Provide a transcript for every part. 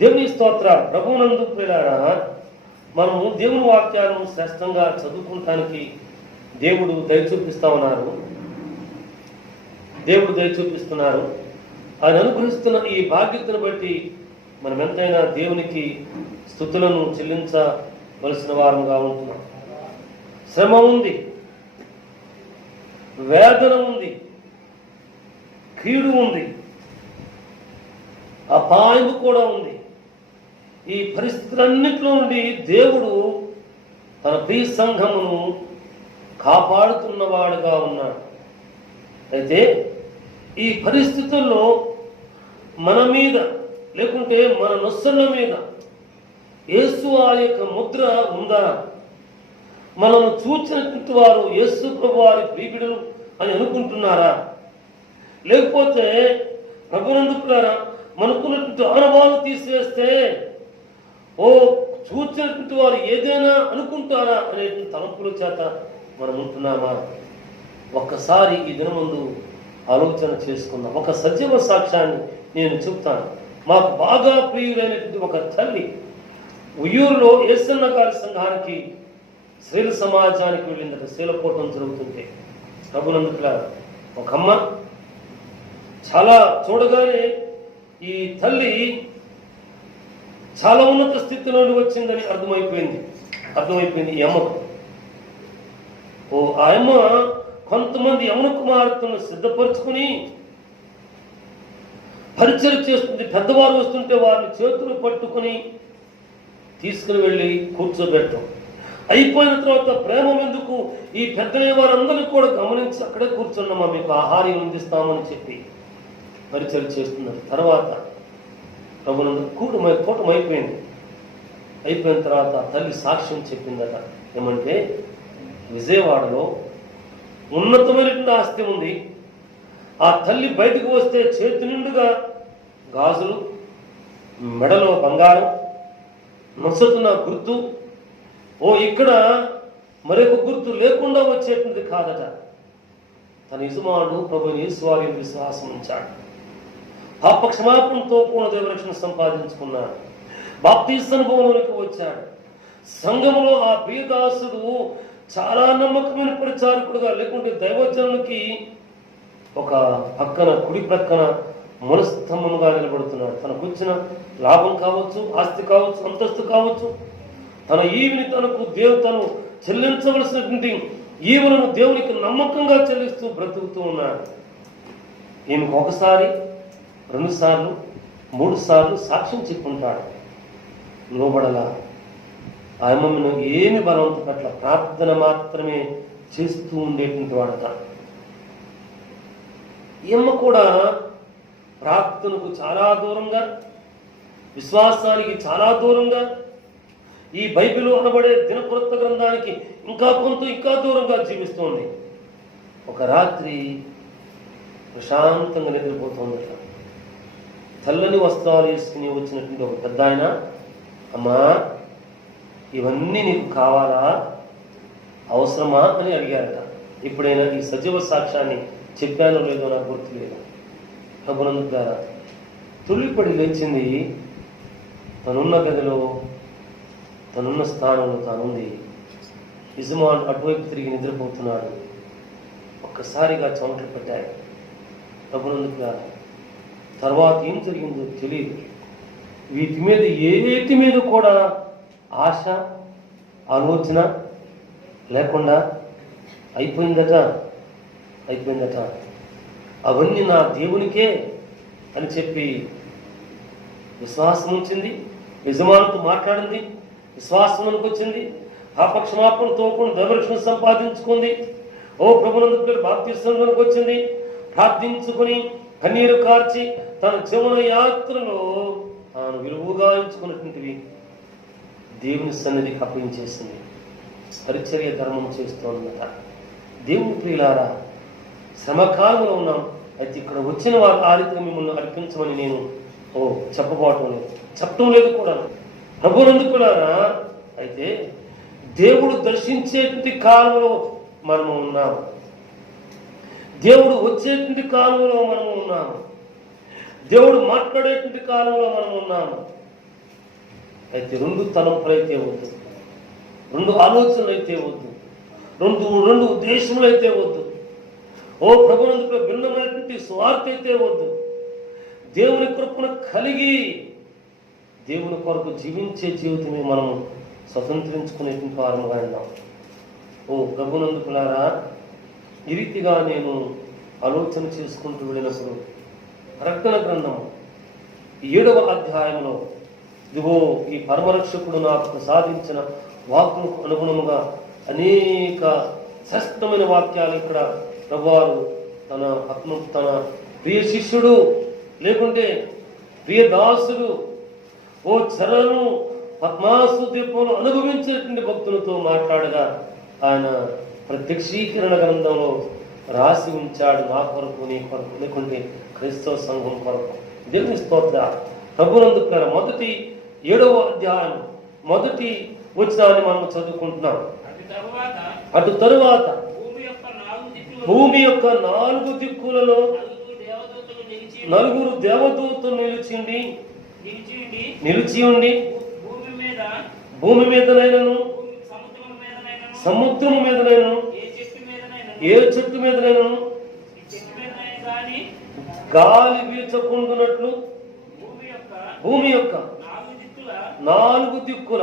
దేవుని స్తోత్ర. ప్రభువునందు ప్రియులారా, మనము దేవుని వాక్యాలను శ్రేష్టంగా చదువుకుంటానికి దేవుడు దయ చూపిస్తా ఉన్నారు. దేవుడు దయ చూపిస్తున్నారు. ఆయన అనుగ్రహిస్తున్న ఈ బాధ్యతను బట్టి మనం ఎంతైనా దేవునికి స్తుతులను చెల్లించవలసిన వారముగా ఉంటున్నాం. శ్రమ ఉంది, వేదన ఉంది, కీడు ఉంది, అపాయము కూడా ఉంది. ఈ పరిస్థితులన్నింటిలో నుండి దేవుడు తన ప్రియ సంఘమును కాపాడుతున్నవాడుగా ఉన్నాడు. అయితే ఈ పరిస్థితుల్లో మన మీద లేకుంటే మన నొస్సల మీద యేసు ఆ యొక్క ముద్ర ఉందా? మనము చూచినటువంటి వారు యేసు ప్రభు వారి ప్రియబిడ్డలు అని అనుకుంటున్నారా? లేకపోతే ప్రభునందుకులారా, మనకున్నటువంటి ఆనవాళ్ళు తీసివేస్తే చూచినటువంటి వారు ఏదైనా అనుకుంటారా అనే తలంపుల చేత మనం ఉంటున్నామా? ఒక్కసారి ఈ దినమందు ఆలోచన చేసుకుందాం. ఒక సజీవ సాక్ష్యాన్ని నేను చెప్తాను. మాకు బాగా ప్రియులైనటువంటి ఒక తల్లి ఉయ్యూరులో యేసన్న గారి సంఘానికి స్త్రీల సమాజానికి వెళ్ళిందట. శీలపోవటం జరుగుతుంటే ప్రభునందుకులారా, ఒక అమ్మ చాలా చూడగానే ఈ తల్లి చాలా ఉన్నత స్థితిలో వచ్చిందని అర్థమైపోయింది ఈ అమ్మకు. ఆ అమ్మ కొంతమంది యవన కుమార్తెలను సిద్ధపరుచుకుని పరిచయం చేస్తుంది. పెద్దవారు వస్తుంటే వారిని చేతులు పట్టుకుని తీసుకుని వెళ్ళి కూర్చోబెట్టడం అయిపోయిన తర్వాత ప్రేమ ఎందుకు, ఈ పెద్దయ్య వారందరినీ కూడా గమనించి అక్కడే కూర్చున్నామా, మీకు ఆహారం అందిస్తామని చెప్పి పరిచయం చేస్తున్నారు. తర్వాత ప్రభునందు కూటం అయిపోయిన తర్వాత తల్లి సాక్ష్యం చెప్పిందట. ఏమంటే, విజయవాడలో ఉన్నతమైనటువంటి ఆస్తి ఉంది. ఆ తల్లి బయటకు వస్తే చేతి నిండుగా గాజులు, మెడలో బంగారం, నొసటున గుర్తు, ఇక్కడ మరొక గుర్తు లేకుండా వచ్చేటువంటి కాదట. తన యజమానుడు ప్రభు యేసు వారి విశ్వాసం ఉంచాడు. పాప క్షమాపణతో కూడా దేవరక్షణ సంపాదించుకున్నాడు. బాప్తీసు అనుభవంలోకి వచ్చాడు. సంఘములో ఆ ప్రియదాసుడు చాలా నమ్మకమైన పరిచారకుడుగా, లేకుంటే దైవజనులకి ఒక పక్కన కుడి ప్రక్కన మనస్తంభముగా నిలబడుతున్నాడు. తనకు వచ్చిన లాభం కావచ్చు, ఆస్తి కావచ్చు, అంతస్తు కావచ్చు, తన ఈవిని తను చెల్లించవలసినటువంటి ఈవులను దేవునికి నమ్మకంగా చెల్లిస్తూ బ్రతుకుతూ ఉన్నాడు. ఈయనకు 1 సారి 2 సార్లు 3 సార్లు సాక్ష్యం చెప్పుకుంటాడు. లోబడలా. ఆ అమ్మను ఏమి బలవంత పట్ల ప్రార్థన మాత్రమే చేస్తూ ఉండేటువంటి వాడట. ఈ అమ్మ కూడా ప్రార్థనకు చాలా దూరంగా, విశ్వాసానికి చాలా దూరంగా, ఈ బైబిల్ అనబడే దినకృత గ్రంథానికి ఇంకా దూరంగా జీవిస్తోంది. ఒక రాత్రి ప్రశాంతంగా నిద్రపోతుందట. తెల్లని వస్త్రాలు వేసుకుని వచ్చినటువంటి ఒక పెద్ద ఆయన, అమ్మా ఇవన్నీ నీకు కావాలా, అవసరమా అని అడిగారట. ఎప్పుడైనా ఈ సజీవ సాక్ష్యాన్ని చెప్పానో లేదో నాకు గుర్తులేదు. ప్రభునందు ద్వారా తుళ్ళిపడి లేచింది. తనున్న గదిలో, తనున్న స్థానంలో తానుంది. యజమాను అటువైపు తిరిగి నిద్రపోతున్నాడు. ఒక్కసారిగా చెమటలు పట్టాయి. ప్రభునందు ద్వారా తర్వాత ఏం జరిగిందో తెలియదు. వీటి మీద ఏటి మీద కూడా ఆశ, ఆలోచన లేకుండా అయిపోయిందట. అవన్నీ నా దేవునికే అని చెప్పి విశ్వాసం ఉంచింది. యజమానుతో మాట్లాడింది, విశ్వాసంలోకి వచ్చింది. పాపక్షమాపణతో కూడా దైవరక్షణ సంపాదించుకుంది. ప్రభునందు బాప్తీసులోకి వచ్చింది. ప్రార్థించుకుని కన్నీరు కార్చి తన జీవన యాత్రలో తాను విలువగా ఎంచుకున్నటువంటివి దేవుని సన్నిధికి అప్పగించేసింది. పరిచర్య ధర్మం చేస్తోందట. దేవుని ప్రియులారా, శ్రమకాలంలో ఉన్నాం. అయితే ఇక్కడ వచ్చిన వారు ఆ రీతిగా మిమ్మల్ని అర్పించమని నేను చెప్పడం లేదు కూడా. ప్రభునందుకులారా, అయితే దేవుడు దర్శించేటువంటి కాలంలో మనము ఉన్నాము. దేవుడు వచ్చేటువంటి కాలంలో మనము ఉన్నాము. దేవుడు మాట్లాడేటువంటి కాలంలో మనము ఉన్నాము. అయితే రెండు తలంపులైతే వద్దు, రెండు ఆలోచనలు అయితే వద్దు, రెండు ఉద్దేశములు అయితే వద్దు. ఓ ప్రభునందుకు భిన్నమైనటువంటి స్వార్థ అయితే వద్దు. దేవుని కృపను కలిగి దేవుని కొరకు జీవించే జీవితమే మనం స్వతంత్రించుకునేటువంటి వారముగా ఉన్నాం. ఓ ప్రభునందుకులారా, ఈ రీతిగా నేను ఆలోచన చేసుకుంటూ వెళ్ళినప్పుడు ప్రకటన గ్రంథం 7వ అధ్యాయంలో ఇదిగో ఈ పరమరక్షకుడు నాకు ప్రసాదించిన వాక్కులకు అనుగుణముగా అనేక శ్రేష్టమైన వాక్యాలు ఇక్కడ ప్రభువారు తన ప్రియ శిష్యుడు లేకుంటే ప్రియ దాసుడు ఓ చెరను పద్మాసు దీపంలో అనుభవించేటువంటి భక్తులతో మాట్లాడగా ఆయన ప్రత్యక్షీకరణ గ్రంథంలో రాసి ఉంచాడు, నా కొరకు, నీ కొరకు, లేకుంటే క్రైస్తవ సంఘం కొరకు. దేవుని స్తోత్ర. ప్రభునందుకు మొదటి 7వ అధ్యాయం మొదటి వచనాన్ని మనం చదువుకుంటున్నాం. అటు తరువాత భూమి యొక్క 4 దిక్కులలో నలుగురు దేవదూతలు నిలిచి ఉండి భూమి మీదనైనను సముద్రము మీదనైనను ఏ చెట్టు మీదనైనను గాలి వీచకుండునట్లు భూమి యొక్క 4 దిక్కుల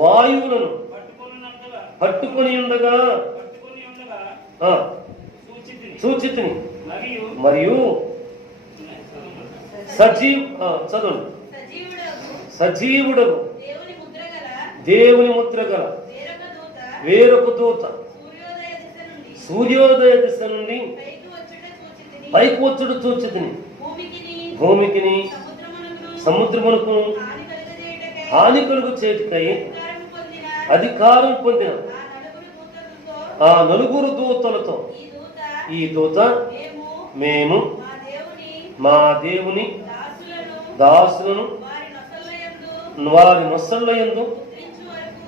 వాయువులను పట్టుకొని ఉండగా సూచితిని. మరియు సజీవుడగు దేవుని ముద్ర గల వేరొక దూత సూర్యోదయ దిశ నుండి పైకి వచ్చుడు చూచితిని. భూమికిని సముద్రమునకు హాని కలుగు చేతికై అధికారం పొందిన ఆ 4 దూతలతో ఈ దూత మేము మా దేవుని దాసులను వారి నొసళ్ళ యందు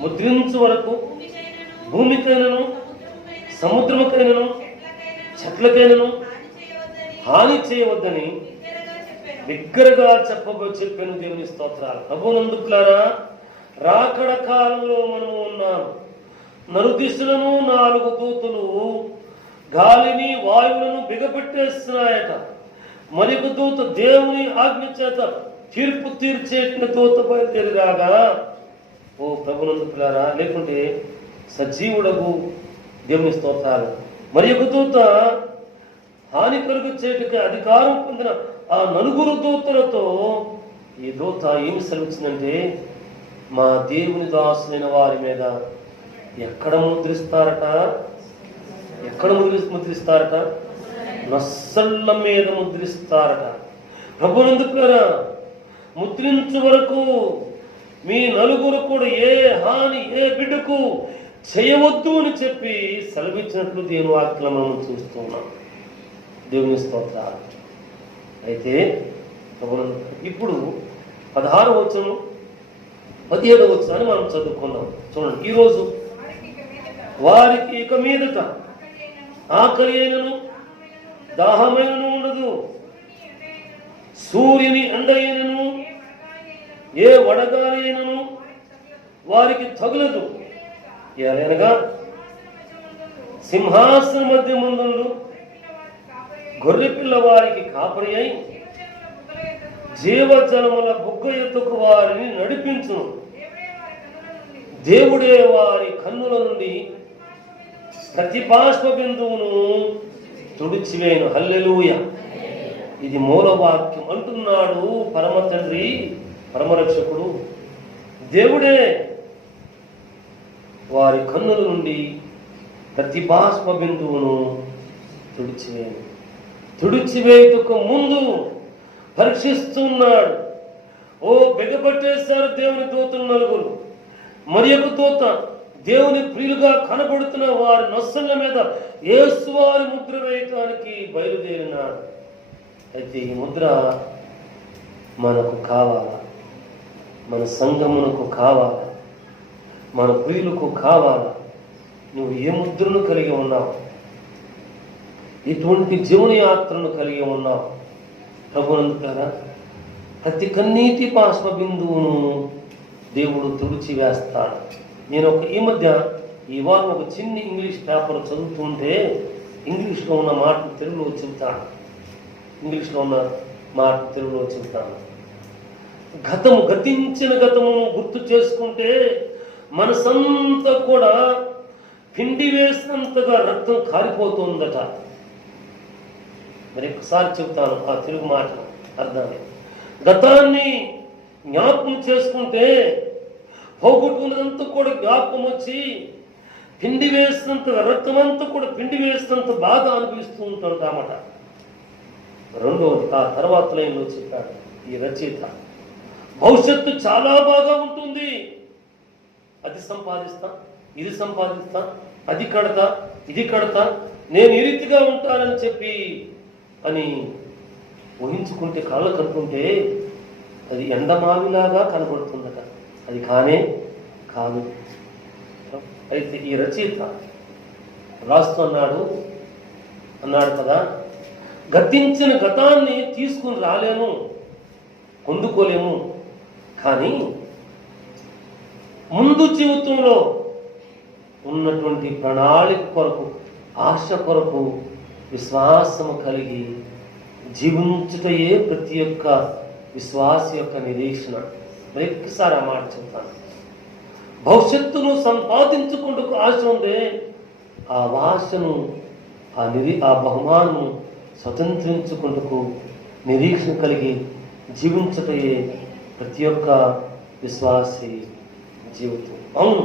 ముద్రించు వరకు భూమికైనను సముద్రముకైనను చెట్లకైనను హాని చేయవద్దని బిగ్గరగా చెప్పాను. దేవుని స్తోత్రాలు. ప్రభునందుకులారా, రాకడ కాలంలో మనము ఉన్నాము. నలుదిశలను 4 దూతలు గాలిని వాయువులను బిగపెట్టేస్తున్నాయట. మరొక దూత దేవుని ఆజ్ఞ చేత తీర్పు తీర్చేసిన దూత బయలుదేరిరాగా, ఓ ప్రభునందుకులారా, లేకుంటే సజీవుడగు దేవుని స్తోత్రాలు. మరొక దూత హాని కలుగు చేటుకి అధికారం పొందిన ఆ 4 దూతలతో ఈ దూత ఏమి సెలవుచ్చిందంటే, మా దేవుని దాసులైన వారి మీద ఎక్కడ ముద్రిస్తారట? ఎక్కడ ముద్రిస్తారట? నొసళ్ళ మీద ముద్రిస్తారట. ప్రభునందుకులారా, ముద్రించు వరకు మీ 4 కూడా ఏ హాని ఏ బిడ్డకు చేయవద్దు అని చెప్పి సెలవిచ్చినట్లు దేవుని వాక్యం మనం చూస్తున్నాం. దేవుని స్తోత్రాలు. అయితే ఇప్పుడు 16వ వచనం 17వ వచనాన్ని మనం చదువుకున్నాం. చూడండి, ఈరోజు వారికి ఇక మీదట ఆకలి అయినను దాహమైనను ఉండదు, సూర్యుని ఎండ అయినను ఏ వడగాలి అయినను వారికి తగులదు. ఎలాగనగా సింహాసన మధ్య ముందు గొర్రెపిల్ల వారికి కాపరి అయి జీవజలముల బుగ్గ ఎత్తుకు వారిని నడిపించును. దేవుడే వారి కన్నుల నుండి ప్రతి బాష్ప బిందువును తుడిచివేయను. హల్లెలూయా. ఇది మూలవాక్యం అంటున్నాడు పరమ తండ్రి, పరమరక్షకుడు. దేవుడే వారి కన్నుల నుండి ప్రతి బాష్ప బిందువును తుడిచివేయను. తుడిచివేయుటకు ముందు పరీక్షిస్తున్నాడు. ఓ బిగపట్టేశారు దేవుని దూతలు 4. మరి ఒక దూత దేవుని ప్రియులుగా కనబడుతున్న వారి నొసళ్ళ మీద యేసువారి ముద్ర వేయటానికి బయలుదేరినాడు. అయితే ఈ ముద్ర మనకు కావాలా? మన సంఘమునకు కావాలా? మన ప్రియులకు కావాలా? నువ్వు ఏ ముద్రను కలిగి ఉన్నావు? ఇటువంటి జీవన యాత్రను కలిగి ఉన్నావు. ప్రభునందుకులారా, ప్రతి కన్నీటి బాష్ప బిందువును దేవుడు తుడిచి వేస్తాడు. నేను ఈ మధ్య ఇవాళ ఒక చిన్న ఇంగ్లీష్ పేపర్ చదువుతుంటే ఇంగ్లీష్లో ఉన్న మాటలు తెలుగులో చెబుతాను. ఇంగ్లీష్లో ఉన్న మాట తెలుగులో చెబుతాను. గతించిన గతమును గుర్తు చేసుకుంటే మనసంతా కూడా పిండి వేసినంతగా రక్తం కారిపోతుందట. మరి ఒకసారి చెబుతాను ఆ తెలుగు మాట అర్థాన్ని. గతాన్ని జ్ఞాపకం చేసుకుంటే పోగొట్టుకున్నదంతా కూడా జ్ఞాపకం వచ్చి పిండి వేసినంత రక్తం అంతా కూడా పిండి వేసినంత బాధ అనిపిస్తూ ఉంటాడన్నమాట. రెండవది ఆ తర్వాత లైన్లో చెప్పాడు ఈ రచయిత, భవిష్యత్తు చాలా బాగా ఉంటుంది. అది సంపాదిస్తా, ఇది సంపాదిస్తా, అది కడతా, ఇది కడతా, నేను ఈ రీతిగా ఉంటానని చెప్పి అని ఊహించుకుంటే కళ్ళకు కనుకుంటే అది ఎండమావిలాగా కనబడుతుందట. అది కానే కాదు. అయితే ఈ రచయిత రాస్తూ అన్నాడు కదా, గతించిన గతాన్ని తీసుకుని రాలేము, పొందుకోలేము, కానీ ముందు జీవితంలో ఉన్నటువంటి ప్రణాళిక కొరకు, ఆశ కొరకు విశ్వాసము కలిగి జీవించుటయే ప్రతి ఒక్క విశ్వాస యొక్క నిరీక్షణ. మరి ఒక్కసారి ఆ మాట చెప్తాను. భవిష్యత్తును సంపాదించుకుంటూ ఆశ ఉందే, ఆ ఆశను ఆ బహుమానము స్వతంత్రించుకుంటూ నిరీక్షణ కలిగి జీవించుటయే ప్రతి ఒక్క విశ్వాసి జీవితం. అవును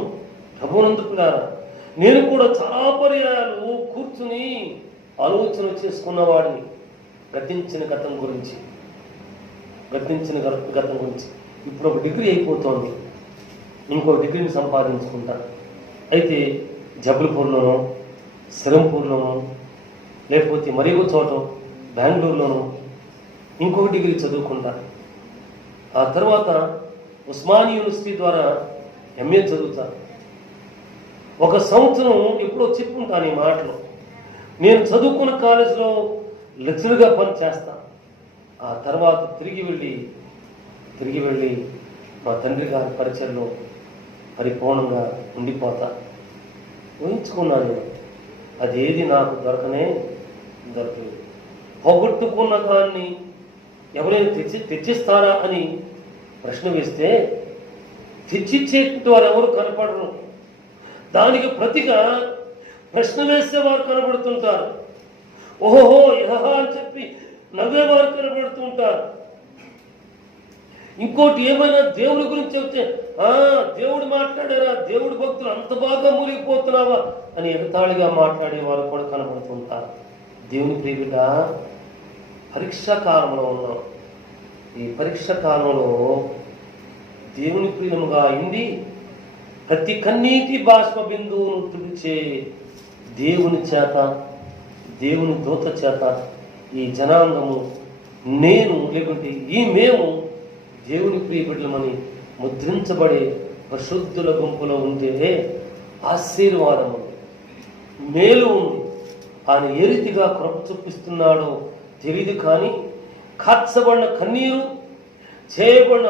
ప్రభునందుకున్నారా, నేను కూడా చాలా పర్యాయాలు కూర్చుని ఆలోచన చేసుకున్నవాడిని గతించిన గతం గురించి. ఇప్పుడు ఒక డిగ్రీ అయిపోతోంది, ఇంకో డిగ్రీని సంపాదించుకుంటా. అయితే జబల్పూర్లోనో, సిరంపూర్లోనో, లేకపోతే మరొక చోట బెంగళూరులోనో ఇంకొక డిగ్రీ చదువుకుంటా. ఆ తర్వాత ఉస్మానియా యూనివర్సిటీ ద్వారా ఎంఏ చదువుతా. ఒక సంవత్సరం ఎప్పుడో చెప్పుకుంటాను ఈ మాటలు. నేను చదువుకున్న కాలేజీలో లెక్చరర్గా పని చేస్తా. ఆ తర్వాత తిరిగి వెళ్ళి మా తండ్రి గారి పరిచయంలో పరిపూర్ణంగా ఉండిపోతా. ఊహించుకున్నాను, అదేది నాకు దొరకలేదు. పోగొట్టుకున్న దాన్ని ఎవరైనా తెచ్చిస్తారా అని ప్రశ్న వేస్తే తెచ్చిచ్చేటువంటి వారు ఎవరు కనపడరు. దానికి ప్రతిగా ప్రశ్న వేసేవారు కనబడుతుంటారు. ఓహో యహా అని చెప్పి నవ్వేవారు కనబడుతుంటారు. ఇంకోటి ఏమైనా దేవుడి గురించి చెప్తే దేవుడు మాట్లాడారా, దేవుడి భక్తులు అంత బాగా మూలిగిపోతున్నావా అని ఎగతాళిగా మాట్లాడేవారు కూడా కనబడుతుంటారు. దేవుని ప్రియబిడ్డ, పరీక్షా కాలంలో ఉన్నాం. ఈ పరీక్ష కాలంలో దేవుని ప్రియముగా అయింది ప్రతి కన్నీటి బాష్ప బిందువును తుడిచే దేవుని చేత, దేవుని దూత చేత ఈ జనాంగము, నేను లేకుంటే ఈ మేము దేవుని ప్రియబిడ్డలమని ముద్రించబడే పరిశుద్ధుల గుంపులో ఉంటే ఆశీర్వాదం ఉంది, మేలు ఉంది. ఆయన ఏ రీతిగా కృప చూపిస్తున్నాడో తెలియదు, కానీ కార్చబడిన కన్నీరు, చేయబడిన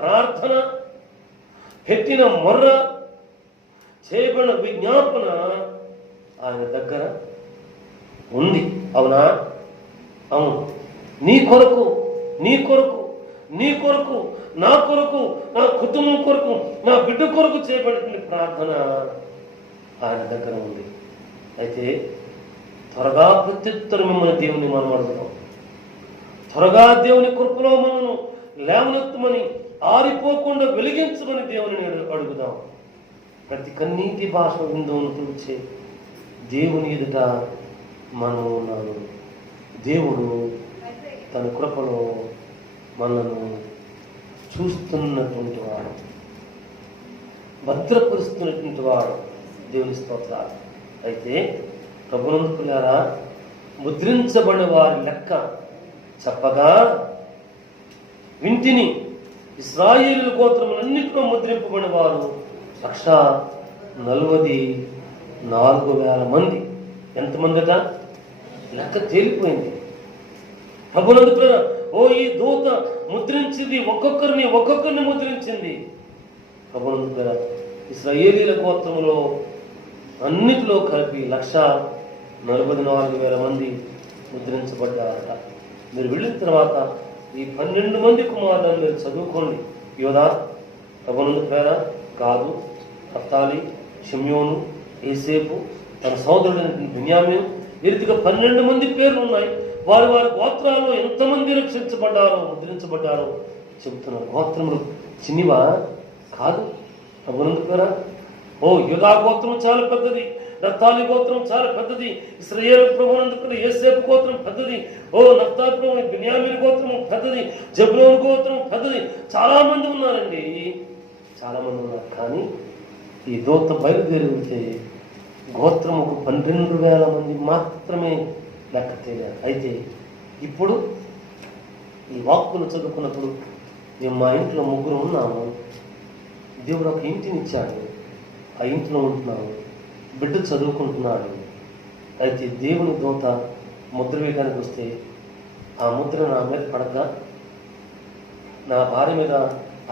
ప్రార్థన, పెట్టిన మొర్ర, చేయబడిన విజ్ఞాపన ఆయన దగ్గర ఉంది. అవునా? అవును. నీ కొరకు, నా కొరకు, నా కుటుంబం కొరకు, నా బిడ్డ కొరకు చేయబడిన ప్రార్థన ఆయన దగ్గర ఉంది. అయితే త్వరగా ప్రత్యుత్తరం మిమ్మల్ని దేవుని మనం అడుగుతాం. త్వరగా దేవుని కృపలో మనను లేవనెత్తమని, ఆరిపోకుండా వెలిగించమని దేవుని అడుగుదాం. ప్రతి కన్నీటి భాష బిందువును తుడిచే దేవుని ఎదుట మనం ఉన్నాము. దేవుడు తన కృపలో మనను చూస్తున్నటువంటి వాడు, భద్రపరుస్తున్నటువంటి వాడు. దేవుని స్తోత్రాలు. అయితే ప్రభునందుకులారా, ముద్రించబడిన వారి లెక్క చెప్పగా వింటిని. ఇశ్రాయేలు గోత్రములన్నింటిలో ముద్రింపబడిన వారు 144,000 మంది. ఎంతమందట? లెక్క తేలిపోయింది. ప్రభునందుకులారా, ఈ దూత ముద్రించింది ఒక్కొక్కరిని ముద్రించింది. ప్రభునందు ఇశ్రాయేలీల గోత్రములో అన్నిటిలో కలిపి 1,44,000 మంది ముద్రించబడ్డారట. మీరు వెళ్ళిన తర్వాత ఈ 12 మంది కుమారులను మీరు చదువుకోండి. యోదా, ప్రభునందు గాదు, నఫ్తాలి, షిమ్యోను, ఏసేపు, తన సోదరుడు బెన్యామీను, ఈ రీతిగా 12 మంది పేర్లు ఉన్నాయి. వారి వారి గోత్రాల్లో ఎంతమంది రక్షించబడ్డారో, ముద్రించబడ్డారో చెబుతున్నారు. గోత్రములు చిన్నివా కాదు. ప్రభునందు ఓ యోదా గోత్రం చాలా పెద్దది, నఫ్తాలి గోత్రం చాలా పెద్దది, ఇశ్రాయేలు ప్రభునందు యోసేపు గోత్రం పెద్దది, ఓ నఫ్తాలి ప్రభు బెన్యామీను గోత్రం పెద్దది, జెబూలూను గోత్రం పెద్దది. చాలా మంది ఉన్నారండి, చాలా మంది ఉన్నారు. కానీ ఈ దూత బయలుదేరి వెళ్తే గోత్రముకు 12,000 మంది మాత్రమే లెక్క తేలారు. అయితే ఇప్పుడు ఈ వాక్కులు చదువుకున్నప్పుడు మేము మా ఇంట్లో 3 ఉన్నాము, దేవుడు ఒక ఇంటిని ఇచ్చాడు, ఆ ఇంట్లో ఉంటున్నాము, బిడ్డ చదువుకుంటున్నాడు. అయితే దేవుని దూత ముద్ర వేయడానికి వస్తే ఆ ముద్ర నా మీద పడద్దా, నా భార్య మీద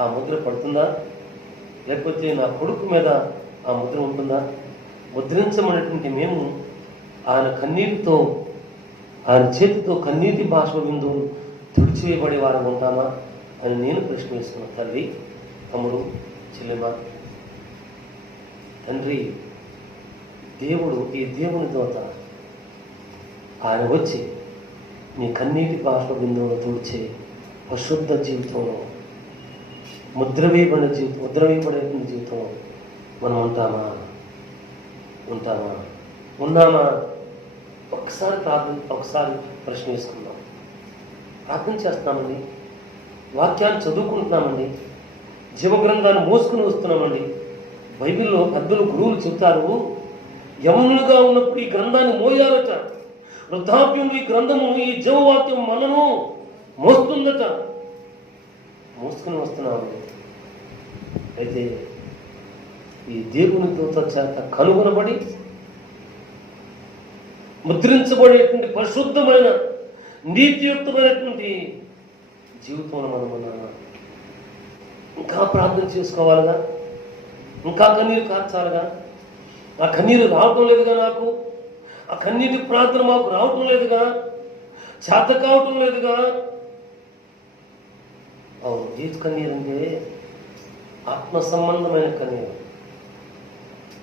ఆ ముద్ర పడుతుందా, లేకపోతే నా కొడుకు మీద ఆ ముద్ర ఉంటుందా? ముద్రించమనేటువంటి మేము ఆయన కన్నీటితో, ఆయన చేతితో కన్నీటి భాష విందు తుడిచివేయబడే వారు ఉంటామా అని నేను ప్రశ్న వేసుకున్నాను. తల్లి, తమ్ముడు, చెల్లెమ్మ, తండ్రి, దేవుడు, ఈ దేవుని దూత ఆయన వచ్చి నీ కన్నీటి భాష బిందువును తుడిచే పరిశుద్ధ జీవితంలో ముద్ర వేయబడిన జీవితంలో మనం ఉంటామా? ఉన్నామా? ఒకసారి ప్రశ్న వేసుకుందాం. ప్రార్థన చేస్తున్నామండి, వాక్యాన్ని చదువుకుంటున్నామండి, జీవగ్రంథాన్ని మోసుకుని వస్తున్నామండి. బైబిల్లో పెద్దలు, గురువులు చెప్తారు, యవనులుగా ఉన్నప్పుడు ఈ గ్రంథాన్ని మోయాలట, వృద్ధాప్యంలో ఈ గ్రంథము, ఈ జీవవాక్యం మనను మోస్తుందట. మోసుకుని వస్తున్నాము. అయితే ఈ దేవుని దూత చేత కనుగొనబడి ముద్రించబడేటువంటి పరిశుద్ధమైన నీతియుక్తమైనటువంటి జీవితంలో మనం ఉన్నామా? ఇంకా ప్రార్థన చేసుకోవాలిగా, ఇంకా కన్నీరు కార్చాలిగా. ఆ కన్నీరు రావటం లేదుగా, నాకు ఆ కన్నీటి ప్రార్థన మాకు రావటం లేదుగా, చేత కావటం లేదుగా. అవును, ఈ కన్నీరు అంటే ఆత్మ సంబంధమైన కన్నీరు.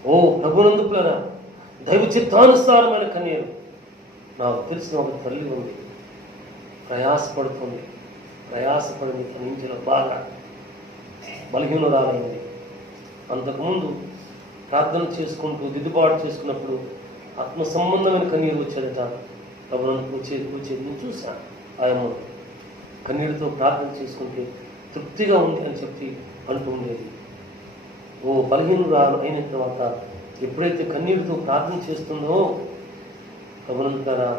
ఓ ప్రభునందు ప్రేరా, దైవ చిత్తానుసారమైన కన్నీరు. నాకు తెలిసిన ఒక తల్లి ఉంది, ప్రయాసపడి తనించిన బాగా బలహీనురాలైంది. అంతకుముందు ప్రార్థన చేసుకుంటూ దిద్దుబాటు చేసుకున్నప్పుడు ఆత్మ సంబంధమైన కన్నీరు వచ్చేదట. ప్రభునందు కూర్చేది నేను చూశాను. ఆయమ్మ కన్నీరుతో ప్రార్థన చేసుకుంటే తృప్తిగా ఉంది అని చెప్పి అంటూ ఉండేది. ఓ బలహీనురాలు అయిన తర్వాత ఎప్పుడైతే కన్నీరుతో ప్రార్థన చేస్తుందో ప్రభునందుగా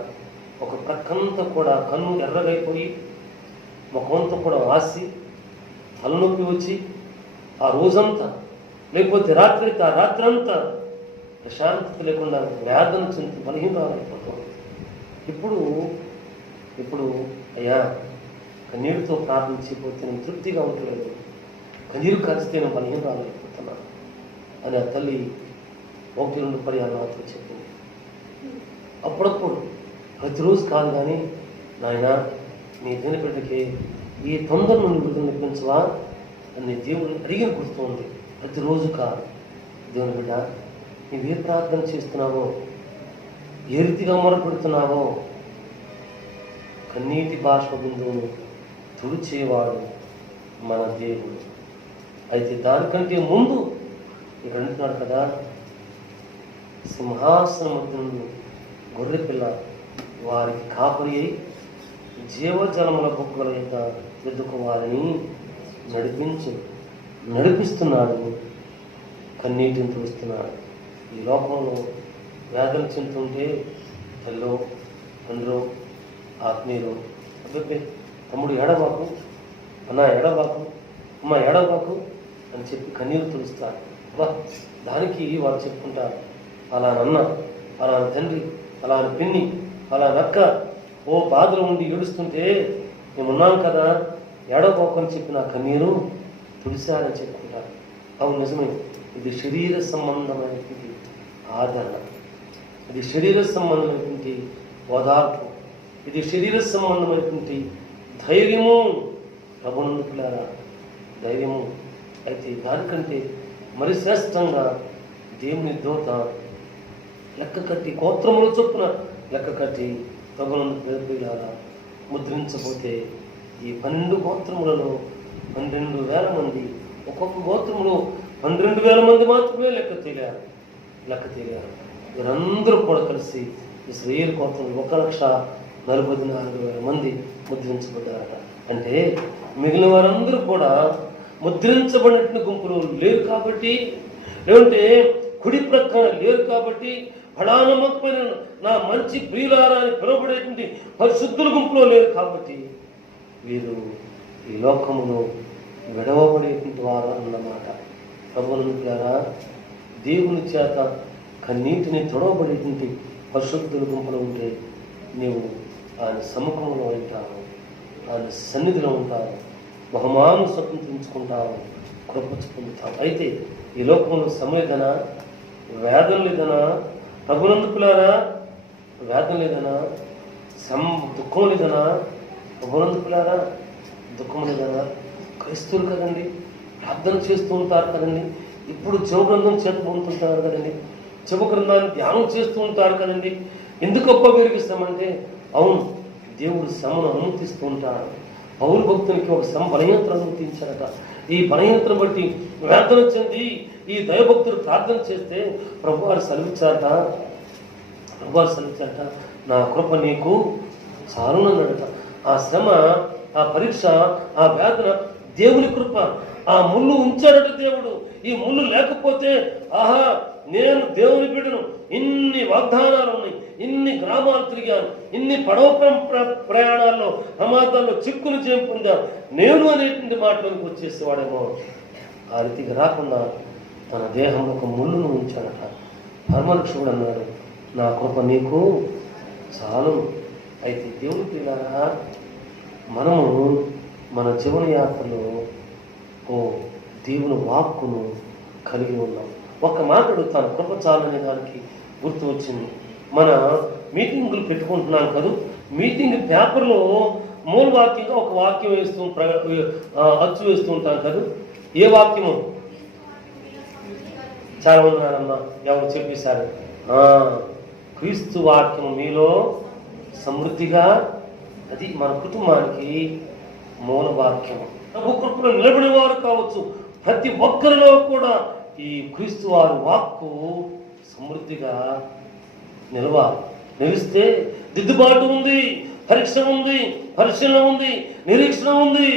ఒక ప్రక్కంతా కూడా కన్ను ఎర్రగైపోయి, ముఖంతో కూడా వాసి, తలనొప్పి వచ్చి ఆ రోజంతా, లేకపోతే రాత్రంతా ప్రశాంతత లేకుండా వేదన చెందుతూ బలహీనరాలైపోతుంది. ఇప్పుడు అయ్యా, కన్నీరుతో ప్రార్థించిపోతే నేను తృప్తిగా ఉండలేదు, కన్నీరు కాల్చితే నేను బలహీనరాలైపోతున్నాను అని ఆ తల్లి 1-2 పర్యాలు మాత్రం చెప్పింది. అప్పుడప్పుడు, ప్రతిరోజు కాదు కానీ, నాయన నీ దేని బిడ్డకి ఈ తొందర నుండి విడుదల నిప్పించవా అని దేవుని అడిగిన గుర్తుంది. ప్రతిరోజు కాదు. దేవుని బిడ్డ, నీవే ప్రార్థన చేస్తున్నావో, ఏ రీతిగా మొరపెడుతున్నావో, కన్నీటి బాష్ప బిందువును తుడిచేవాడు మన దేవుడు. అయితే దానికంటే ముందు ఇక్కడ అంటున్నాడు కదా, సింహాసనం నుండి గొర్రె పిల్ల వారికి కాపరి అయి జీవజలముల బొక్కల యొక్క ఎదుకు వారిని నడిపిస్తున్నాడు, కన్నీటిని తుడుస్తున్నాడు. ఈ లోకంలో వేదన చెందుతుంటే తల్లో, తండ్రో, ఆత్మీయులు, అబ్బాయి తమ్ముడు ఎడబాకు, అన్న ఎడబాకు, అమ్మ ఎడబాకు అని చెప్పి కన్నీరు తుడుస్తారు. దానికి వారు చెప్పుకుంటారు, అలానన్న, అలాని తండ్రి, అలాని పిన్ని, అలాని అక్క ఓ బాధలు ఉండి ఏడుస్తుంటే మేము ఉన్నాం కదా, ఏడవబోకు అని చెప్పి నా కన్నీరు తుడిశారని చెప్పుకుంటారు. అవును, నిజమే. ఇది శరీర సంబంధమైనటువంటి ఆదరణ, ఇది శరీర సంబంధమైనటువంటి ఓదార్పు, ఇది శరీర సంబంధమైనటువంటి ధైర్యము. ప్రభునందుకులారా, ధైర్యము. అయితే దానికంటే మరి శ్రేష్టంగా దేవుని దూత లెక్క కట్టి, గోత్రముల చొప్పున లెక్క కట్టి ప్రభునందుకులారా ముద్రించబోతే ఈ 12 గోత్రములలో 12,000 మంది, ఒక్కొక్క గోత్రములో 12,000 మంది మాత్రమే లెక్క తేలారు. వీరందరూ కూడా కలిసి ఇశ్రాయేలు గోత్రం 1,44,000 మంది ముద్రించబడ్డారట. అంటే మిగిలిన వారందరూ కూడా ముద్రించబడినటువంటి గుంపులు లేరు కాబట్టి, లేదంటే కుడి ప్రక్కన లేరు కాబట్టి, ఫలానమ్మకపోయిన నా మంచి ప్రియులారా అని పిలువబడేటువంటి పరిశుద్ధుల గుంపులో లేరు కాబట్టి వీరు ఈ లోకములో విడవబడేటువంటి వారు అన్నమాట. ప్రభువులారా, దేవుని చేత కన్నీటిని తొడవబడేటువంటి పరిశుద్ధుల గుంపులో ఉంటే నీవు ఆయన సముఖంలో ఉంటావు, ఆయన సన్నిధిలో ఉంటావు, బహుమాను స్వతంత్రించుకుంటావు, కృపచ్చు పొందుతావు. అయితే ఈ లోకంలో సమయదనా, వేదన లేదనా, ప్రభునందుకులారా వేదన లేదనా, దుఃఖం లేదనా, ప్రభునందుకులారా దుఃఖం లేదనా? క్రైస్తవులు కదండి, ప్రార్థన చేస్తూ ఉంటారు కదండి, ఇప్పుడు చెవు గ్రంథం చేత పొందుతుంటారు కదండి, చెవు గ్రంథాన్ని ధ్యానం చేస్తూ ఉంటారు కదండి. ఎందుకప్ప విరిగిస్తామంటే, అవును, దేవుడు శ్రమను అనుమతిస్తూ ఉంటాడు. పౌరు భక్తునికి ఒక శ్రమ బలహీనతను అనుమతించారట. ఈ బలహీనతను బట్టి వేదన చెంది ఈ దైవభక్తుడు ప్రార్థన చేస్తే ప్రభువారు సెలవిచ్చారట, నా కృప నీకు చాలునన్నాడట. ఆ శ్రమ, ఆ పరీక్ష, ఆ వేదన దేవుని కృప. ఆ ముళ్ళు ఉంచాడట దేవుడు. ఈ ముళ్ళు లేకపోతే, ఆహా నేను దేవుని బిడ్డను, ఇన్ని వాగ్దానాలు ఉన్నాయి, ఇన్ని గ్రామాలు తిరిగాను, ఇన్ని పడవ ప్రయాణాల్లో ప్రమాదాల్లో చిక్కులు చేయిందా నేను అనేటువంటి మాటలోకి వచ్చేసేవాడేమో. ఆ రీతికి రాకుండా తన దేహంలో ఒక ముళ్ళును ఉంచాడట. పరమరక్షకుడు అన్నాడు, నా కృప నీకు చాలు. అయితే దేవుని పిల్లారా, మనము మన జీవన యాత్రలో దేవుని వాక్కును కలిగి ఉన్నాం. ఒక్క మాట అడుగుతాను, కృప చాలనే దానికి గుర్తు వచ్చింది. మన మీటింగులు పెట్టుకుంటున్నాం కదా, మీటింగ్ పేపర్లో మూల వాక్యంగా ఒక వాక్యం అచ్చు వేస్తూ ఉంటాం కదా. ఏ వాక్యము? చాలా ఉన్నారమ్మా, ఎవరు చెప్పేశారు? క్రీస్తు వాక్యం మీలో సమృద్ధిగా, అది మన కుటుంబానికి మూల వాక్యం. ప్రభు కృపలో నిలబడి వారు కావచ్చు, ప్రతి ఒక్కరిలో కూడా ఈ క్రీస్తు వారి వాక్కు సమృద్ధిగా నిలిస్తే దిద్దుబాటు ఉంది, పరీక్ష ఉంది, పరిశీలన ఉంది, నిరీక్షణ ఉంది.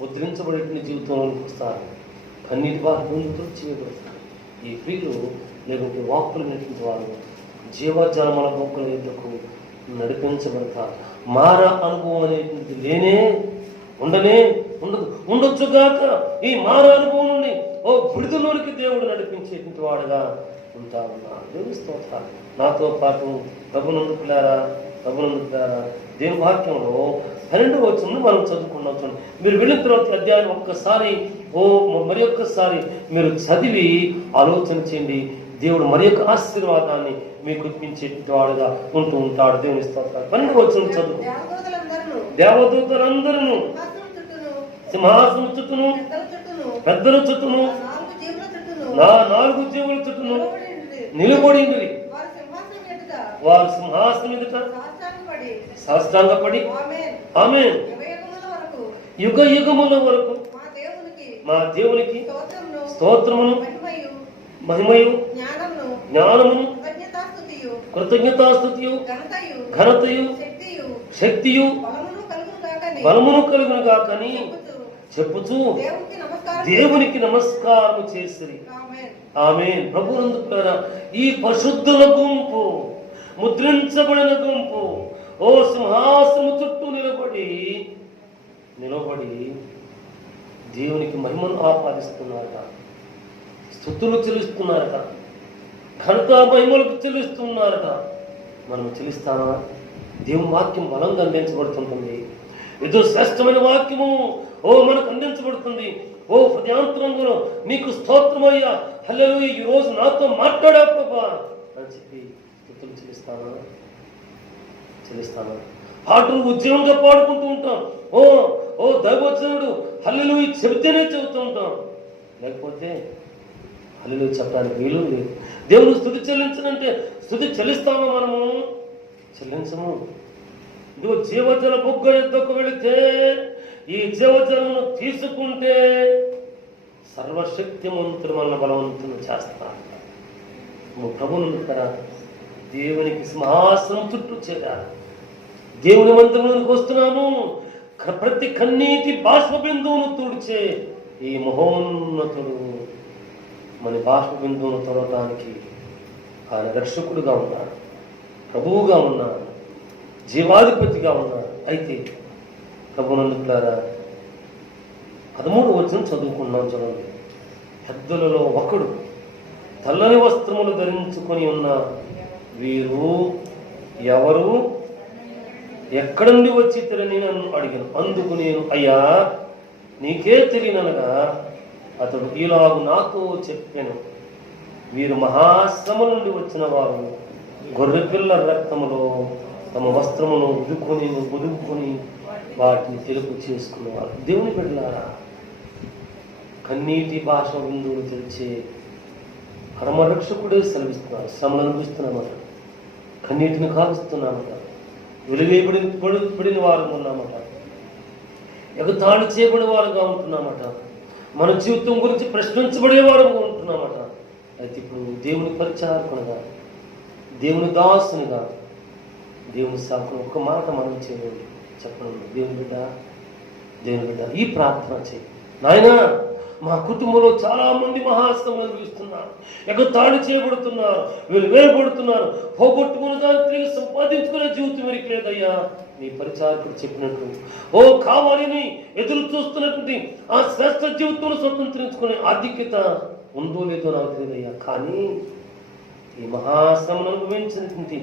ముద్రించబడేటువంటి జీవితంలోకి వస్తారు. కన్నీటి వారి ముందుతో చేయబడతారు. ఈ ప్రియులు లేకుంటే వాక్కులు నేర్పించే వారు జీవజలముల బొక్కల ఎందుకు నడిపించబడతారు. మార అనుభవం అనేటువంటి ఉండొచ్చుగాక. ఈ మార అనుభవం నుండి విడుదలలోనికి దేవుడు నడిపించేటువంటి వాడుగా ఉంటా ఉన్నాడు. దేవుని స్తోత్రాలు. నాతో పాటు ప్రభునందుకులారా దేవుని వాక్యంలో 12వ వచనం మనం చదువుకున్నాం. మీరు వెళ్ళిన తర్వాత అధ్యాయం మరి ఒక్కసారి మీరు చదివి ఆలోచన చేయండి. దేవుడు మరి యొక్క ఆశీర్వాదాన్ని మీకు ఇప్పించేటువంటి వాడుగా ఉంటూ ఉంటాడు. దేవుని స్తోత్రాలు. 12వ వచనం చదువు. దేవదూతలందరూ సింహాసనం చుట్టూను, పెద్దల చుట్టూను, నా 4 జీవుల చుట్టూను నిలబడింది. వారు సింహాసనం ఎదుట సాష్టాంగపడి ఆమేన్, యుగ యుగముల వరకు మా దేవునికి స్తోత్రమును, మహిమయు, జ్ఞానమును, కృతజ్ఞతాస్తుతియు, ఘనతయు, శక్తియు, బలమును కలుగును గాకని చెప్పుచు దేవునికి నమస్కారం చేసిరి. ఆమేన్. ప్రభునందుకులారా, ఈ పరిశుద్ధుల గుంపు, ముద్రించబడిన గుంపు సింహాసనము చుట్టూ నిలబడి దేవునికి మహిమను ఆపాదిస్తున్నారట, స్తుతులు చెల్లిస్తున్నారట, ఘనత మహిమలకు చెల్లిస్తున్నారట. మనం చెల్లిస్తామా? దేవుని వాక్యం బలంగా అందించబడుతుంటుంది. ఏదో శ్రేష్టమైన వాక్యము మనకు అందించబడుతుంది. ఓ హృదయాంతరంలో నీకు స్తోత్రమయ్యా, హల్లెలూయా, ఈ రోజు నాతో మాట్లాడా ప్రభా అని చెప్పి స్తుతులు చెల్లిస్తాను. పాటలు ఉద్యమంగా పాడుకుంటూ ఉంటాం. ఓ ఓ దైవజనుడు హల్లెలూయా చెబితేనే చెబుతూ ఉంటాం, లేకపోతే హల్లెలూయా చెప్పడానికి వీలు లేదు. దేవుడు స్తుతి చెల్లించనంటే స్తుతి చెల్లిస్తామా మనము? చెల్లించము. ఇదిగో జీవజల బుగ్గ యుద్ధకు వెళితే ఈ జీవజలమును తీసుకుంటే సర్వశక్తిమంతుడు మన బలవంతులు చేస్తారు. నువ్వు ప్రభువును కదా దేవునికి సింహాసనం చుట్టూ చేరాలి. దేవుని మందిరంలోనికి వస్తున్నాము. ప్రతి కన్నీటి బాష్ప బిందువును తుడిచే ఈ మహోన్నతుడు మన బాష్ప బిందువును తొడటానికి ఆయన రక్షకుడుగా ఉన్నాడు, ప్రభువుగా ఉన్నాడు, జీవాధిపతిగా ఉన్నాడు. అయితే ప్రభునందుకులారా 13వ వచనం చదువుకున్నాం చూడండి. పెద్దలలో ఒకడు తెల్లని వస్త్రములు ధరించుకొని ఉన్న వీరు ఎవరు, ఎక్కడి నుండి వచ్చి తిరని నన్ను అడిగాను. అందుకు నేను, అయ్యా నీకే తెలియననగా అతడు ఈలాగు నాతో చెప్పాను, వీరు మహాశ్రమ నుండి వచ్చిన వారు, గొర్రెపిల్ల రక్తములో తమ వస్త్రమును ఉదుకుని వాటిని తెలుపు చేసుకునేవారు. దేవుని బిడ్డలారా, కన్నీటి భాష బిందువులు తెరిచే పరమరక్షకుడే సెలవిస్తున్నారు. శ్రమను అనుభవిస్తున్నామట, కన్నీటిని కాలుస్తున్నామట, వెలువేయబడిన వారు ఉన్నామట, ఎగతాళి చేయబడిన వారుగా ఉంటున్నామట, మన జీవితం గురించి ప్రశ్నించబడే వారుగా ఉంటున్నామట. అయితే ఇప్పుడు దేవుని పరిచారకునిగా, దేవుని దాసునిగా, దేవుని సాకును ఒక మాట మనం చేయండి, చెప్పండి. దేవుని బిడ్డ ఈ ప్రార్థన చేయి. నాయనా, మా కుటుంబంలో చాలా మంది మహాశ్రమలు అనుభవిస్తున్నారు, ఎగతాళి చేయబడుతున్నారు, వేయబడుతున్నారు, పోగొట్టుకున్న దాన్ని తిరిగి సంపాదించుకునే జీవితం వీరికి లేదయ్యా. నీ పరిచారకుడు చెప్పినట్టు ఓ కావాలని ఎదురు చూస్తున్నటువంటి ఆ శ్రేష్ఠ జీవితంలో స్వతంత్రించుకునే ఆధిక్యత ఉందో లేదో నాకు తెలియదయ్యా. కానీ ఈ మహాశ్రమను అనుభవించినటువంటి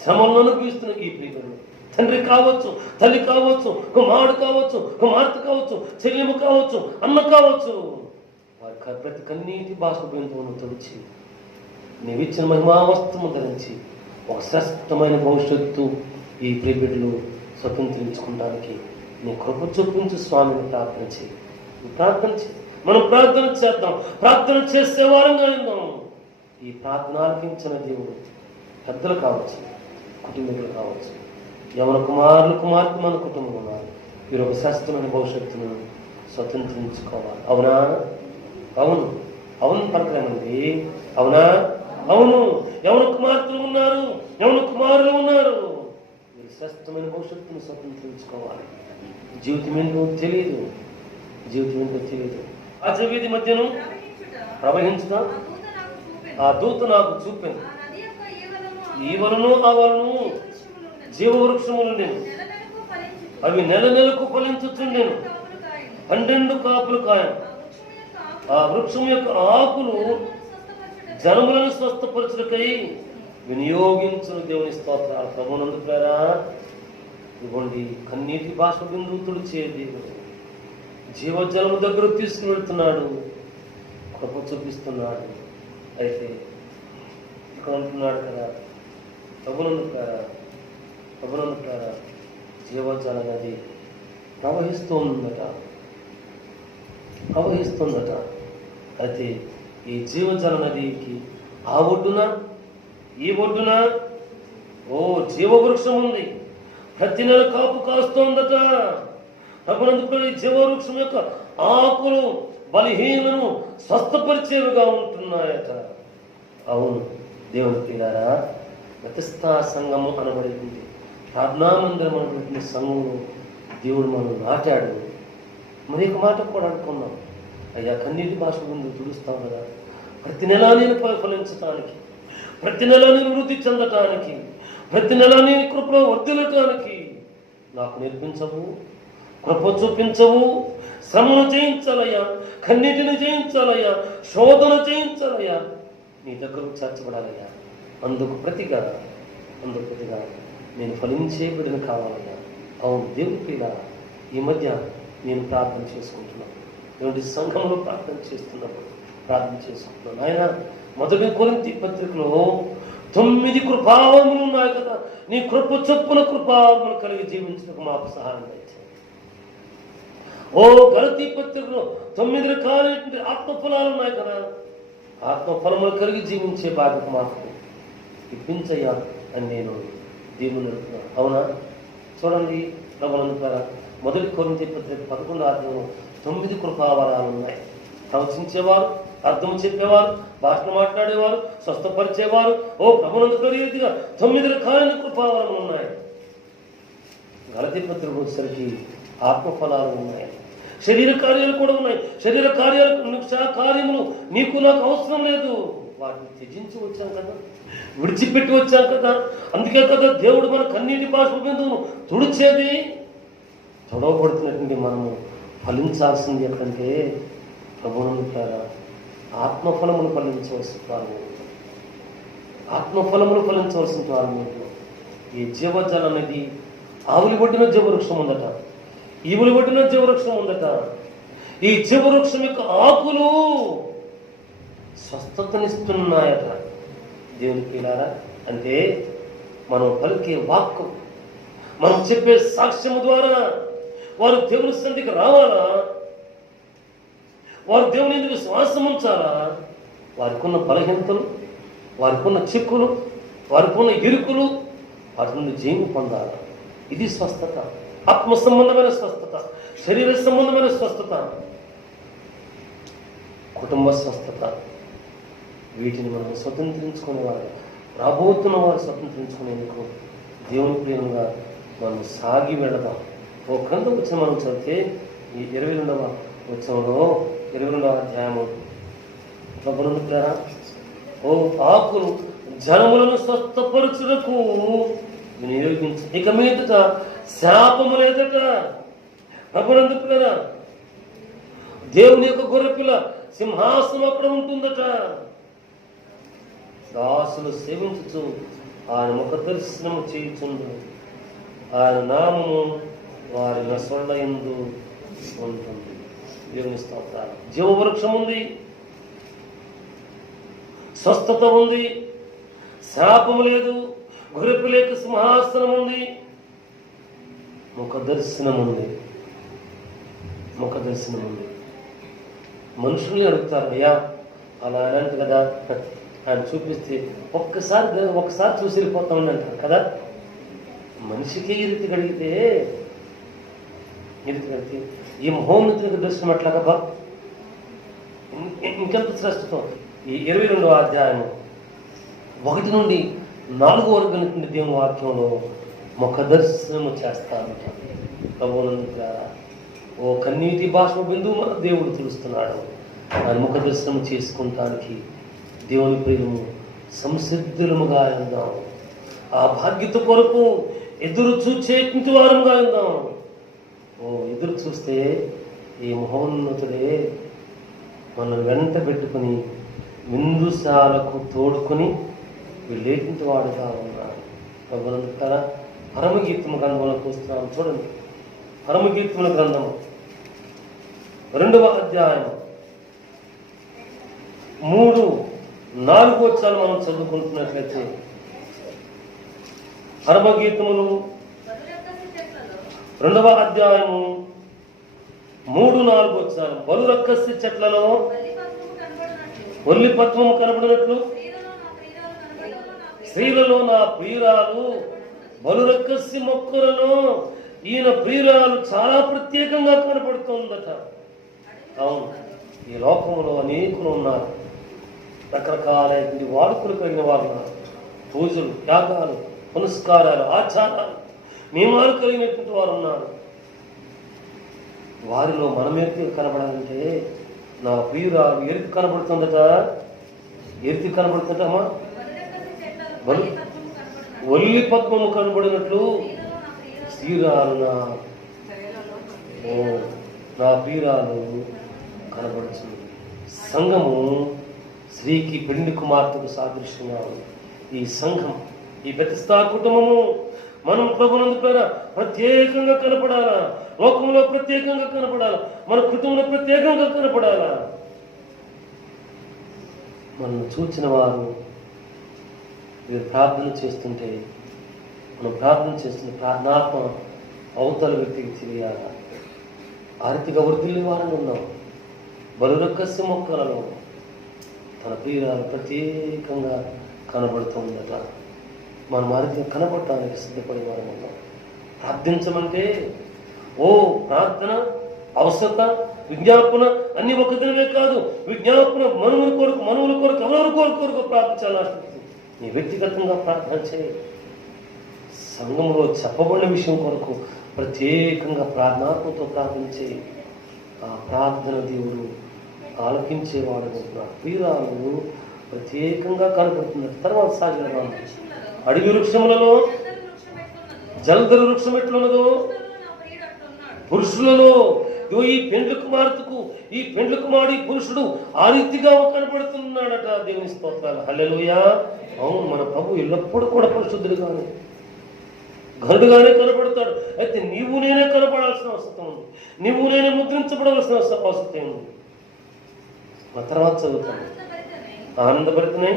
శ్రమలను అనుభవిస్తున్న ఈ ప్రియులు, తండ్రి కావచ్చు, తల్లి కావచ్చు, కుమారుడు కావచ్చు, కుమార్తె కావచ్చు, చెల్లెము కావచ్చు, అన్న కావచ్చు, వారి ప్రతి కన్నీటి బాష్ప బిందువును తొలిచి నీవిచ్చిన మహిమావస్త్రము ధరించి ఒక శ్రేష్టమైన భవిష్యత్తు ఈ ప్రియబిడ్డలు స్వతంత్రించుకోవడానికి నీ కృప చూపించు స్వామిని ప్రార్థన చేయి. మనం ప్రార్థన చేద్దాం, ప్రార్థన చేసే వారంగా ఉందాం. ఈ ప్రార్థన ఆలకించిన దేవుడు పెద్దలు కావచ్చు, కుటుంబీకులు కావచ్చు, యవన కుమార్తె మన కుటుంబం ఉన్నారు. వీరు ఒక శ్రేష్టమైన భవిష్యత్తును స్వతంత్రించుకోవాలి. అవునా? అవును పక్కనండి. అవునా? అవును. యవన కుమార్తెలు ఉన్నారు, యవన కుమారులు ఉన్నారు. వీరు శ్రేష్టమైన భవిష్యత్తును స్వతంత్రించుకోవాలి. జీవితం ఏంటో తెలియదు. రాజవీధి మధ్యను ప్రవహించుట ఆ దూత నాకు చూపాను. ఈవలను ఆవలను జీవవృక్షములుండెను, అవి నెలకు ఫలించుచుండెను, 12 కాపులు కాయను. ఆ వృక్షం యొక్క ఆకులు జనములను స్వస్థపరచుటకై వినియోగించును. దేవుని స్తోత్రాలు. ప్రభునందుకులారా, ఇవ్వండి కన్నీటి బాష్ప బిందువు తుడిచే దేవుడు జీవజలము దగ్గర తీసుకుని వెళ్తున్నాడు, కృప చూపిస్తున్నాడు. అయితే ఇక్కడ ఉంటున్నాడు కదా, ప్రభునందుకులారా, జీవజల నది ప్రవహిస్తుందట. అయితే ఈ జీవజల నదికి ఆ ఒడ్డున ఈ ఒడ్డున ఓ జీవవృక్షం ఉంది, ప్రతి నెల కాపు కాస్తోందట. ప్రభునందుకు ఈ జీవవృక్షం యొక్క ఆకులు బలహీనను స్వస్థపరిచేవిగా ఉంటున్నాయట. అవును దేవుని ప్రియులారా, ప్రతిష్టా సంఘము అనబడింది, ప్రార్థనామందిరం అనబడిన సంఘంలో దేవుడు మనం నాటాడు. మరి ఒక మాట కూడా అనుకున్నాం, అయ్యా కన్నీటి భాష ముందు తుడుస్తాం కదా, ప్రతి నెలా నేను ఫలించటానికి, ప్రతి నెలా నేను వృద్ధి చెందటానికి, ప్రతి నెలా నేను కృపలో వర్ధిల్లటానికి నాకు నేర్పించవు, కృప చూపించవు. శ్రమను జయించాలయ్యా, కన్నీటిని జయించాలయ్యా, శోధన జయించాలయ్యా, నీ దగ్గరకు చేర్చబడాలయ్యా. అందుకు ప్రతిగా నేను ఫలించే బిడ్డను కావాలయ్యా. అవును దేవుని ప్రియులారా, ఈ మధ్య నేను ప్రార్థన చేసుకుంటున్నాను. ఇటువంటి సంఘంలో ప్రార్థన చేస్తున్నప్పుడు ప్రార్థన చేసుకుంటున్నాను. ఆయన మొదటి కొరింథీ పత్రికలో 9 కృపావరములు ఉన్నాయి కదా, నీ కృప చొప్పున కృపావరములు కలిగి జీవించడానికి మాకు సహాయం చేయండి. ఓ గలతీ పత్రికలో 9 రకాలైనటువంటి ఆత్మఫలాలు ఉన్నాయి కదా, ఆత్మఫలములు కలిగి జీవించే బాధ్యత మాకు ఇప్పించయ్యా అని నేను దేవుని అడుగుతున్నాను. అవునా? చూడండి ప్రభునందుకారా, మొదటి కొరింథీ పత్రిక 11వ అధ్యాయం 9 కృపావరాలు ఉన్నాయి. ప్రవచించేవారు, అర్థం చెప్పేవారు, భాషను మాట్లాడేవారు, స్వస్థపరిచేవారు, ఓ ప్రభునందుకు రీతిగా 9 రకాలైన కృపావరాలు ఉన్నాయి. గలతీ పత్రిక వచ్చేసరికి ఆత్మఫలాలు ఉన్నాయి, శరీర కార్యాలు కూడా ఉన్నాయి. శరీర కార్యములు నీకు నాకు అవసరం లేదు, వాటిని త్యజించి వచ్చాం కదా, విడిచిపెట్టి వచ్చాం కదా. అందుకే కదా దేవుడు మన కన్నీటి బాష్ప బిందువును తుడిచేది. తొడవబడుతున్నటువంటి మనము ఫలించాల్సింది ఎక్కడంటే ప్రభువునందుకారా ఆత్మఫలములు ఫలించవలసిన వారు, ఆత్మఫలములు ఫలించవలసిన వారు. మీరు ఈ జీవజలం అనేది ఆవులు పట్టిన జీవవృక్షం ఉందట, ఈవులు పట్టిన జీవవృక్షం ఉందట. ఈ జీవవృక్షం యొక్క ఆకులు స్వస్థతనిస్తున్నాయట. దేవునికి ఇలారా అంటే మనం పలికే వాక్కు, మనం చెప్పే సాక్ష్యము ద్వారా వారు దేవుని సన్నిధికి రావాలా, వారు దేవుని ఎందుకు శ్వాసం ఉంచాలా, వారికి ఉన్న బలహీనతలు, వారికి ఉన్న చిక్కులు, వారికి ఉన్న ఇరుకులు, వాటి నుండి జయం పొందాలి. ఇది స్వస్థత, ఆత్మ సంబంధమైన స్వస్థత, శరీర సంబంధమైన స్వస్థత, కుటుంబ స్వస్థత. వీటిని మనం స్వతంత్రించుకునేవారు, రాబోతున్న వారు స్వతంత్రించుకునేందుకు దేవుని ప్రేమగా మనం సాగి వెళదాం. ఓ గ్రంథం వచ్చిన మనం చదివితే ఈ 22వ వచనంలో 22వ అధ్యాయము ప్రభువునందుకారా, ఓ ఆకులు జనములను స్వస్థపరచుటకు వినియోగించు, ఇక మీదట శాపము లేదట. ప్రభువునందుకారా, దేవుని యొక్క గొర్రెపిల్ల సింహాసనం అక్కడ ఉంటుందట. దాసులు సేవించుచు ఆయన ముఖ దర్శనము చేయుచుండు, ఆయన నామము వారి నొసళ్ళ యందు ఉంటుంది. దేవుని స్తోత్రాలు. జీవవృక్షం ఉంది, స్వస్థత ఉంది, శాపము లేదు, గొర్రెపిల్ల సింహాసనం ఉంది, ముఖ దర్శనం ఉంది. ముఖ దర్శనం ఉంది. మనుషుల్ని అడుగుతారు, అయ్యా అలా అలాంటి కదా ఆయన చూపిస్తే ఒక్కసారి చూసి వెళ్ళిపోతా ఉండంటారు కదా. మనిషికి ఈ రీతి కలిగితే ఈ మహోన్నతునికి దర్శనం అట్లాగబ్బా ఇంకెంత శ్రేష్టం. ఈ 22వ అధ్యాయం 1 నుండి 4 వరకు దేవుని వాక్యంలో ముఖ దర్శనము చేస్తాను. ప్రభువునందుకారా, ఓ కన్నీటి బాష్ప బిందువు మన దేవుడు తెలుస్తున్నాడు. ఆయన ముఖ దర్శనం చేసుకుంటానికి దేవుని ప్రేమము సంసిద్ధులముగా ఉందాం. ఆ భాగ్యత కొరకు ఎదురు చూచేటువంటి వారముగా ఉందాం. ఓ ఎదురు చూస్తే ఈ మహోన్నతుడే మనం వెంట పెట్టుకుని విందుశాలకు తోడుకొని వెళ్ళేటువంటి వాడుగా ఉన్నాడు. ప్రభువునందుకారా, పరమగీతము గ్రంథంలోకి వస్తున్నాం. చూడండి, పరమగీతముల గ్రంథము 2వ అధ్యాయం 3, 4 వచనాలు మనం చదువుకుంటున్నట్లయితే, పరమగీతములు 2వ అధ్యాయము 3, 4 వచనాలు. బలురక్కసి చెట్లలో ఒల్లి పద్మము కనబడినట్లు స్త్రీలలో నా ప్రియురాలు, బలురక్కసి మొక్కలలో ఈయన ప్రియురాలు చాలా ప్రత్యేకంగా కనపడుతుందట. అవును, ఈ లోకంలో అనేకులు ఉన్నారు, రకరకాలైనటువంటి వాడుకలు కలిగిన వారు ఉన్నారు. పూజలు, యాగాలు, పునస్కారాలు, ఆచారాలు, నియమాలు కలిగినటువంటి వారు ఉన్నారు. వారిలో మనమేంటి కనబడాలంటే నా ప్రియురాలు ఎరుకు కనబడుతుందట. ఎరుకు కనబడుతుందమ్మా, ఒల్లి పద్మము కనబడినట్లు స్త్రీరాలు నా ప్రియురాలు కనబడుతుంది. సంఘము స్త్రీకి పెండి కుమార్తెకు సాదృశ్యంగా ఉంది. ఈ సంఘం, ఈ బెతెస్దా కుటుంబము మనం ప్రభునందు పేర ప్రత్యేకంగా కనపడాలా, లోకంలో ప్రత్యేకంగా కనపడాలా, మన కుటుంబంలో ప్రత్యేకంగా కనపడాలా. మనం చూచిన వారు వీరు ప్రార్థన చేస్తుంటే, మనం ప్రార్థన చేస్తున్న ప్రార్థనాత్మ అవతల వ్యక్తికి తెలియాలా. ఆ రీతిగా వృద్ధుల్ని వారంగా ఉన్నాం. బలురక్కస్య మొక్కలలో తన ప్రియురాలు ప్రత్యేకంగా కనబడుతుందట. మనం ఆ రీతిగా కనబడటానికి సిద్ధపడే వారం ఉన్నాం. ప్రార్థించమంటే ప్రార్థన, అవసరత, విజ్ఞాపన అన్ని ఒక దినమే కాదు. విజ్ఞాపన మనువుల కొరకు ఎవరి కొరకు ప్రార్థించాలని నీ వ్యక్తిగతంగా ప్రార్థన చేయి. సంఘంలో చెప్పబడిన విషయం కొరకు ప్రత్యేకంగా ప్రార్థనాత్మతో ప్రార్థించే ఆ ప్రార్థన దేవుడు ఆలకించేవాడు. ప్రియురాలు ప్రత్యేకంగా కనపడుతున్నట్టు. తర్వాత సాగిన అడవి వృక్షములలో జలధర వృక్షం ఎట్లున్నదో పురుషులలో ఈ పెండ్లి కుమార్తెకు ఈ పెండ్లి కుమారుడు పురుషుడు ఆ రీతిగా కనపడుతున్నాడట. దేవుని స్తోత్రాలు. హల్లెలూయా. అవును, మన ప్రభు ఎల్లప్పుడూ కూడా పరిశుద్ధుడుగానే ఘనుడుగానే కనపడతాడు. అయితే నీవు నేనే కనపడాల్సిన అవసరం ఉంది. నీవు నేనే ముద్రించబడవలసిన అవసరం ఉంది. ఆ తర్వాత చదువుతాను. ఆనందపడుతున్నాయి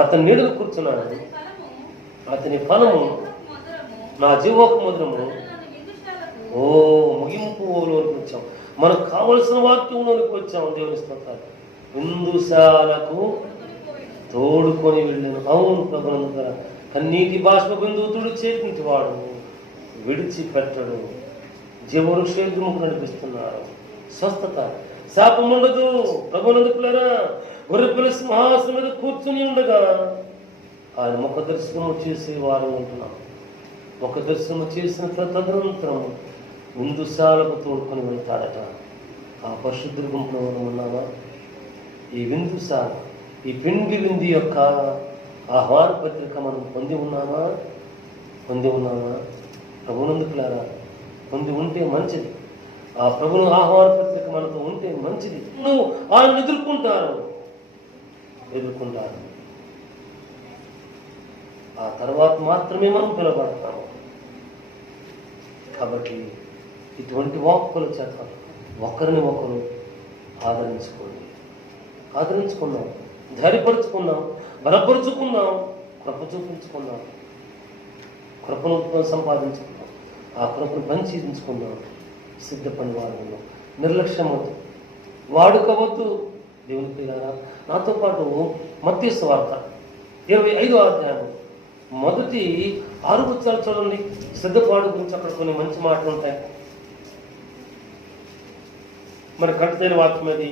అతని నీడలు కూర్చున్నాడు. అతని ఫలము నా జీవోకు మధురము. ముగింపులోనికి వచ్చాం. మనకు కావలసిన వాక్యంలోనికి వచ్చాం. దేవుని స్తోత్రాలు. బిందుశాలకు తోడుకొని వెళ్ళాను. అవును ప్రభునందుగా కన్నీటి బాష్ప బిందువు తుడిచేటి వాడు విడిచిపెట్టడు. జీవవృక్షేంద్రముకు నడిపిస్తున్నారు. స్వస్థత, శాపం ఉండదు. ప్రభునందుకులారా గొర్రెపిల్ల సింహాసనం మీద కూర్చుని ఉండగా ఆయన ముఖ దర్శనము చేసే వారు ఉంటున్నాం. ముఖ దర్శనము చేసిన తదనంతరం విందుశాలకు తోడుకొని వెళ్తాడట. ఆ పరిశుద్ధుడి గుంపులో మనం ఉన్నామా? ఈ విందుశాల, ఈ పిండి వింది యొక్క ఆహ్వాన పత్రిక మనం పొంది ఉన్నామా? ప్రభునందుకులారా పొంది ఉంటే మంచిది. ఆ ప్రభును ఆహ్వాన పత్రిక మనతో ఉంటే మంచిది. ఆయన ఎదుర్కొంటారు. ఆ తర్వాత మాత్రమే మనం పిలబడతాము. కాబట్టి ఇటువంటి వాక్కుల చేత ఒకరిని ఒకరు ఆదరించుకున్నాం, ధైర్యపరుచుకున్నాం, బలపరుచుకున్నాం, కృప చూపించుకున్నాం, కృపను సంపాదించుకున్నాం, ఆ కృపను పంచించుకున్నాం. సిద్ధపడి వారు నిర్లక్ష్యం వద్దు, వాడుకోవద్దు. దేవుని ప్రియులారా, నాతో పాటు మత్తయి సువార్త 25వ అధ్యాయం మొదటి 6 వచనాలు చూడండి. సిద్ధపాటు గురించి అక్కడ కొన్ని మంచి మాటలు ఉంటాయి. మరి కట్టుదైన వాక్యం అది.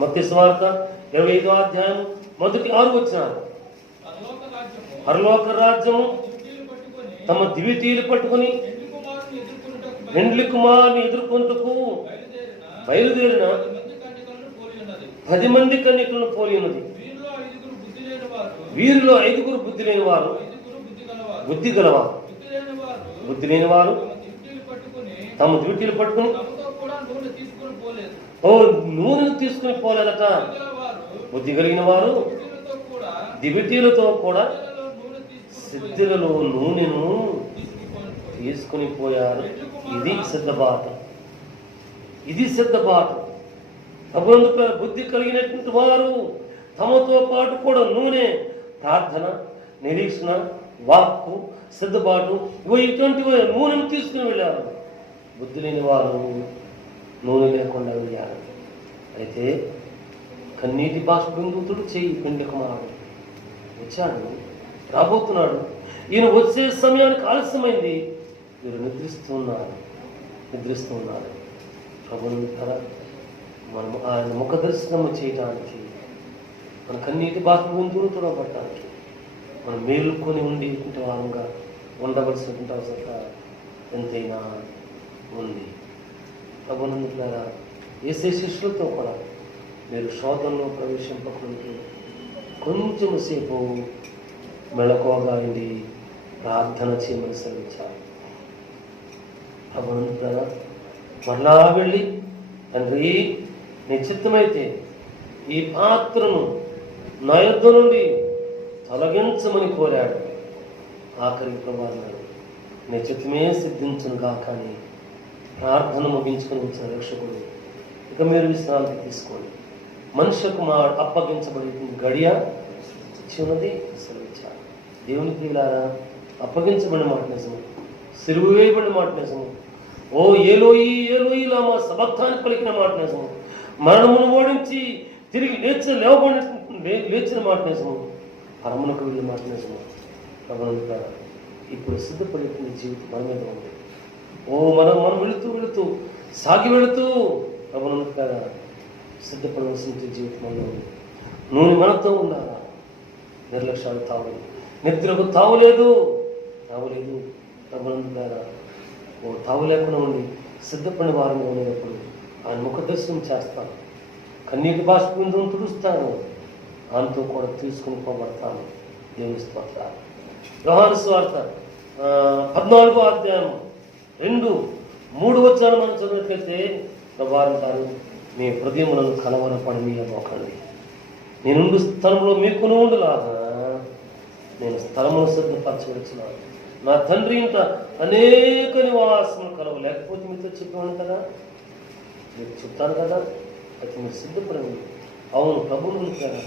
మత్తయి సువార్త 25వ అధ్యాయం మొదటి 6 వచనాలు. పరలోక రాజ్యము తమ దివిటీలు పట్టుకుని పెండ్లి కుమారుని ఎదుర్కొంటకు బయలుదేరిన 10 మంది కన్యకలను పోలి ఉన్నది. వీరిలో 5 బుద్ధి లేని వారు, బుద్ధి గలవారు. బుద్ధి లేని వారు తమ డ్యూటీలు పట్టుకుని నూనెను తీసుకుని పోలేదట. బుద్ధి కలిగిన వారు దివిటీలతో కూడా సిద్ధులలో నూనెను తీసుకుని పోయారు. ఇది సిద్ధపాటు. ప్రభువునందు బుద్ధి కలిగినటువంటి వారు తమతో పాటు కూడా నూనె, ప్రార్థన, నిరీక్షణ, వాక్కు, సిద్ధపాటు ఇటువంటి నూనెను తీసుకుని వెళ్ళారు. బుద్ధి లేని వారు నూనె లేకుండా వెళ్ళారు. అయితే కన్నీటి బాష్ప బిందువుతుడు చేయి పెండ్లి కుమారుడు వచ్చాడు, రాబోతున్నాడు. ఈయన వచ్చే సమయానికి ఆలస్యమైంది. వీరు నిద్రిస్తున్నారు. ప్రభువుని కదా మనం ఆయన ముఖ దర్శనము చేయడానికి, మన కన్నీటి బాష్ప బిందువును తుడబట్టడానికి మనం మేలుకొని ఉండేటువంటి వారంగా ఉండవలసినటువంటి అవసరత ఎంతైనా ఉంది. ప్రభునందులారా, యేసే శిష్యులతో కూడా మీరు శోధనలో ప్రవేశింపకుంటూ కొంచెం సేపు మెళకువగా ఉండి ప్రార్థన చేయమని సెలవించారు. ప్రభునందులారా, మరలా వెళ్ళి తండ్రి నీ చిత్తమైతే ఈ పాత్రను నా యొద్ద నుండి తొలగించమని కోరాడు. ఆఖరికి ప్రభు అన్నాడు, నీ చిత్తమే సిద్ధించునుగా కానీ ప్రార్థన ముగించుకొని వచ్చిన రక్షకుడు ఇక మీరు విశ్రాంతి తీసుకోండి, మనుష్య కుమారుడు అప్పగించబడి గడియ చిన్నది సెలవిచ్చారు. దేవుని ప్రియులారా, అప్పగించబడిన మాట నిజము, సిలువ వేయబడిన మాట నిజము, ఓ ఏలోయి ఏలోయి లామా సబక్తాన్ని పలికిన మాట నిజము, మరణమును ఓడించి తిరిగి లేచిన మాట నిజము, పరమునకు వెళ్ళిన మాట నిజము. ప్రభువుని ఇప్పుడు సిద్ధపడుతున్న జీవితం మన మీద ఉంది. ఓ మనం వెళుతూ సాగి వెళుతూ ప్రభువుని సిద్ధపడవలసిన జీవితం మనలో ఉంది. నూనె మనతో ఉండాలా. నిర్లక్ష్యాలు తావలేదు, నిద్రకు తావులేదు ప్రభువుని ఓ తావు లేకుండా ఉండి సిద్ధపడిన వారంగా ఉండేటప్పుడు ఆయన ముఖ దర్శనం చేస్తాను, కన్నీటి బాష్పంతో తుడుస్తాను, ఆయనతో కూడా తీసుకుని పోబడతాను. దేవుని స్తోత్రాలు. యోహాను సువార్త 14వ అధ్యాయం 2-3 వచనాలు మనం చదివినట్లయితే ప్రభువారు మీ హృదయములను కలవరపడనీయకండి, నేనుండు స్థలంలో మీకును ఉండులాగా నేను స్థలమును సిద్ధపరచవచ్చున్నాను. నా తండ్రి ఇంట అనేక నివాసములు కలవు, లేకపోతే మీతో చెప్పాను కదా, మీకు చెప్తాను కదా, అయితే మీరు సిద్ధపడండి. అవును, ప్రభువుని కదా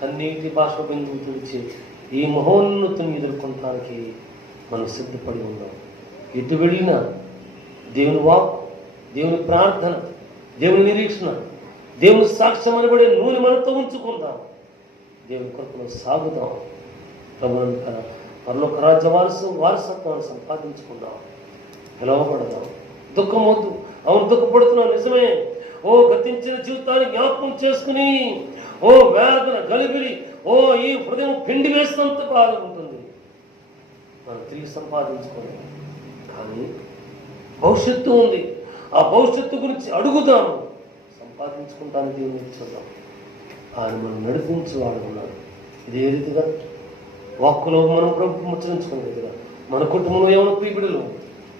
కన్నీటి బాష్ప బిందువు తుడిచి ఈ మహోన్నతిని ఎదుర్కొనడానికి మనం సిద్ధపడి ఉన్నాం. ఎటు వెళ్ళినా దేవుని వాక్, దేవుని ప్రార్థన, దేవుని నిరీక్షణ, దేవుని సాక్ష్యం అనబడే నూనె మనతో ఉంచుకుందాం. దేవుని కొరకు సాగుదాం. ప్రభువుని కదా పరలోక రాజ్య వారసత్వాన్ని సంపాదించుకుందాం. పిలవబడదాం. దుఃఖం వద్దు. అవును, దుఃఖపడుతున్నాం నిజమే. ఓ గతించిన జీవితాన్ని జ్ఞాపకం చేసుకుని ఓ వేదన గలిబిలి, ఓ ఈ హృదయం పిండి వేసినంత బాధ ఉంటుంది. మనం తిరిగి సంపాదించుకోలేము, కానీ భవిష్యత్తు ఉంది. ఆ భవిష్యత్తు గురించి అడుగుదాము. సంపాదించుకుంటానికి దేవుని చూద్దాం. ఆయన మనం నడిపించేవాడు ఉన్నాడు. ఇదే రీతిగా వాక్కులో మనం ప్రభు ముచ్చరించుకునే రీతిగా మన కుటుంబంలో ఏమైనా ప్రియబిడలు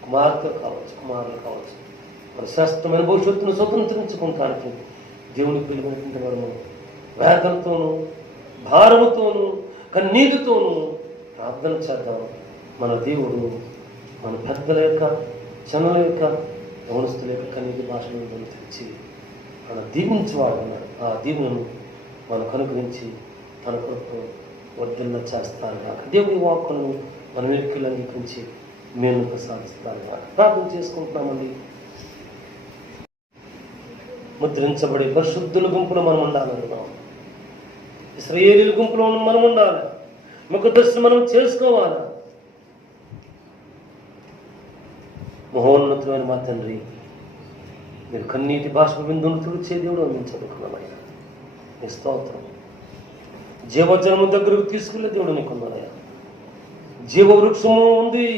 కుమార్తె కావచ్చు, కుమారులు కావచ్చు, మన శ్రేష్టమైన భవిష్యత్తును స్వతంత్రించుకుంటానికి దేవుని పిలువైనటువంటి మనము వేదనతోనూ భారముతోనూ కన్నీటితోనూ ప్రార్థన చేద్దాం. మన దేవుడు మన పెద్దల యొక్క జనుల యొక్క యవనస్తుల యొక్క కన్నీటి భాషలను తెచ్చి మన దీవించేవాడు అన్నాడు. ఆ దీవులను మనకు అనుగ్రహించి తన కొరకు వర్ధిల్ల చేస్తాను కాక. దేవుని వాక్కులను మన వెనుకలు అంగీకరించి మేము ప్రసాదిస్తాను కాక. ప్రార్థన చేసుకుంటున్నామండి. ముద్రించబడే పరిశుద్ధుల గుంపులో మనం ఉండాలనుకున్నాం. ఇశ్రాయేలీయుల గుంపులో మనం ఉండాలి. ముఖ దర్శనం మనం చేసుకోవాలి. మహోన్నతమైన మా తండ్రి, మీరు కన్నీటి బాష్ప బిందువును తుడిచే దేవుడు అందించనుకున్నామయ్యా. నీ స్తోత్రం. జీవజనము దగ్గరకు తీసుకెళ్లే దేవుడు నీకున్నాడయ్యా. జీవవృక్షము ఉంది,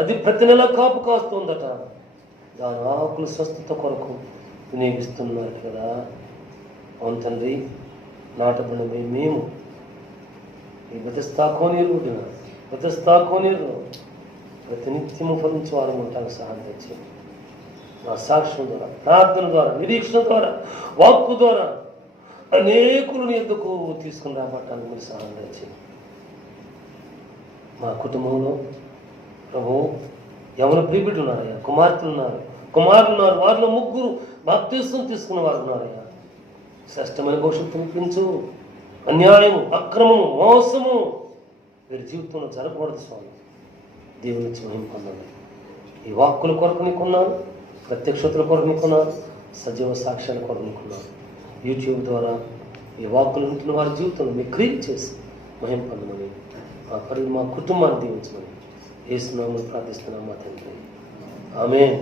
అది ప్రతి నెల కాపు కాస్తుందట. దాని ఆకులు స్వస్థత కొరకు వినియోగిస్తున్నారు కదా. అవును తండ్రి, నాటబడినవి మేము ఈ బతిస్తాకోనీరు ప్రతినిత్యము ఫలించి వారు ఉంటాను. సహాయం తెచ్చి మా సాక్ష్యం ద్వారా, ప్రార్థన ద్వారా, నిరీక్షణ ద్వారా, వాక్కు ద్వారా అనేకులను ఎందుకు తీసుకుని రాబట్టానికి మీరు సహాయం తెచ్చి మా కుటుంబంలో ప్రభు ఎవరు ప్రియబిడ్డలు ఉన్నారయ్యా, కుమారులు ఉన్నారు, వారిలో 3 బాప్తిసం తీసుకున్న వారు ఉన్నారయ్యా. శ్రేష్టమైన భవిష్యత్తు పెంచు. అన్యాయము, అక్రమము, మోసము వీరి జీవితంలో జరగకూడదు స్వామి. దేవుని నుంచి మహిమ పొందండి. ఈ వాక్కుల కొరకు నీకున్నాను, ప్రత్యక్షతల కొరకు నీకున్నాను, సజీవ సాక్ష్యాల కొరకు నీకున్నాను. యూట్యూబ్ ద్వారా ఈ వాక్కులు ఉంటున్న వారి జీవితంలో మీ క్రియేట్ చేసి మహిమ పొందమని, మా కుటుంబాన్ని దీవించమని యేసు నామములో ప్రార్థిస్తున్నాం మా తండ్రి. ఆమేన్.